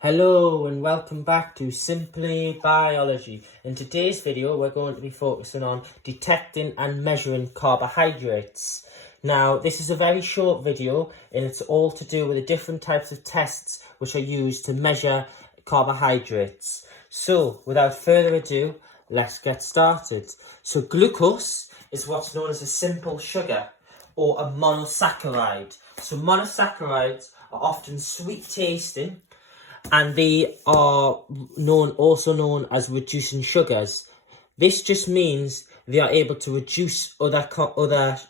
Hello and welcome back to Simply Biology. In today's video we're going to be focusing on detecting and measuring carbohydrates. Now this is a very short video and it's all to do with the different types of tests which are used to measure carbohydrates. So without further ado, let's get started. So glucose is what's known as a simple sugar or a monosaccharide. So monosaccharides are often sweet tasting and they are also known as reducing sugars. This just means they are able to reduce other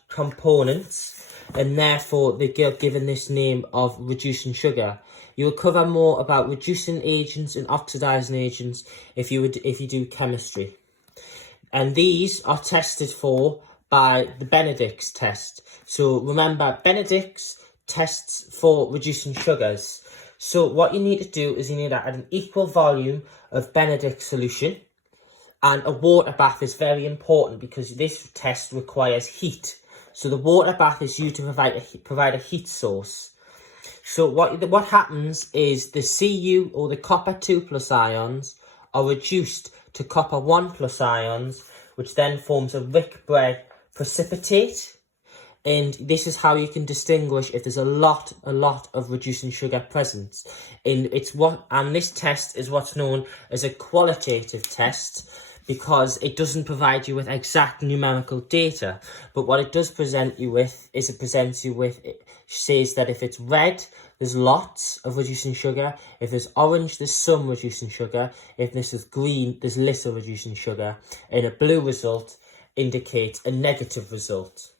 components, and therefore they get given this name of reducing sugar. You will cover more about reducing agents and oxidizing agents if you do chemistry. And these are tested for by the Benedict's test. So remember, Benedict's tests for reducing sugars. So what you need to do is you need to add an equal volume of Benedict solution, and a water bath is very important because this test requires heat. So the water bath is used to provide a heat source. So what happens is the Cu or the copper 2+ ions are reduced to copper 1+ ions, which then forms a Rick bread precipitate. And this is how you can distinguish if there's a lot of reducing sugar present. And this test is what's known as a qualitative test because it doesn't provide you with exact numerical data. But what it does present you with is it says that if it's red, there's lots of reducing sugar. If there's orange, there's some reducing sugar. If this is green, there's little reducing sugar. And a blue result indicates a negative result.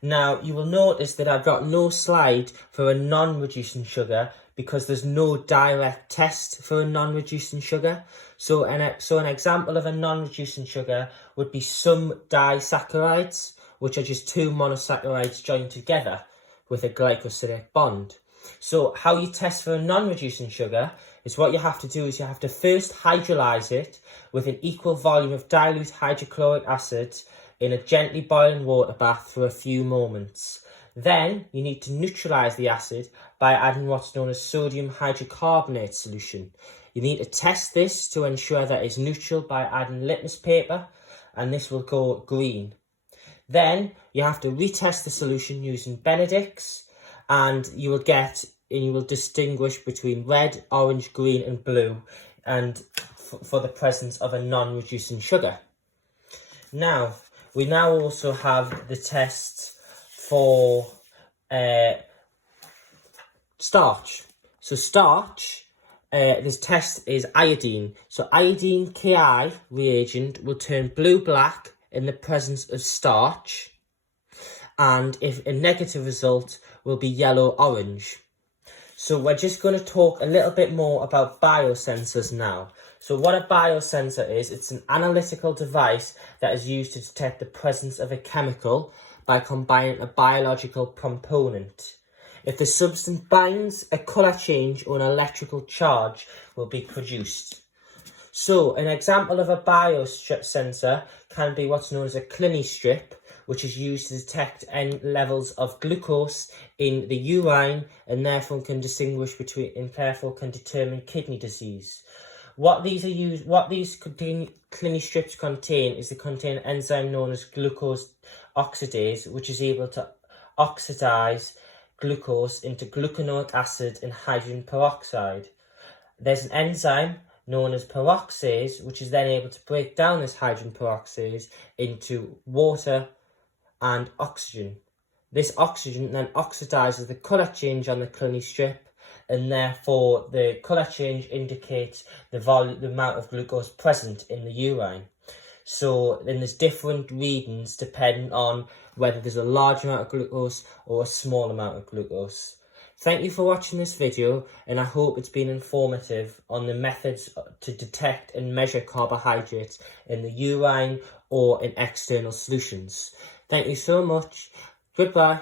Now, you will notice that I've got no slide for a non-reducing sugar because there's no direct test for a non-reducing sugar. So an example of a non-reducing sugar would be some disaccharides, which are just two monosaccharides joined together with a glycosidic bond. So how you test for a non-reducing sugar is what you have to do is you have to first hydrolyze it with an equal volume of dilute hydrochloric acid in a gently boiling water bath for a few moments. Then you need to neutralise the acid by adding what's known as sodium hydrocarbonate solution. You need to test this to ensure that it's neutral by adding litmus paper, and this will go green. Then you have to retest the solution using Benedict's, and you will distinguish between red, orange, green and blue, and for the presence of a non-reducing sugar. Now, we now also have the test for starch. So starch, this test is iodine. So iodine Ki reagent will turn blue-black in the presence of starch, and if a negative result will be yellow-orange. So we're just going to talk a little bit more about biosensors now. So what a biosensor is, it's an analytical device that is used to detect the presence of a chemical by combining a biological component. If the substance binds, a colour change or an electrical charge will be produced. So an example of a biosensor can be what's known as a clinistrip, which is used to detect levels of glucose in the urine and therefore can determine kidney disease. What these clinistrips contain is they contain an enzyme known as glucose oxidase, which is able to oxidize glucose into glucanoic acid and hydrogen peroxide. There's an enzyme known as peroxidase, which is then able to break down this hydrogen peroxidase into water and oxygen. This oxygen then oxidizes the colour change on the clinistrip, and therefore the colour change indicates the amount of glucose present in the urine. So then there's different readings depending on whether there's a large amount of glucose or a small amount of glucose. Thank you for watching this video, and I hope it's been informative on the methods to detect and measure carbohydrates in the urine or in external solutions. Thank you so much. Goodbye.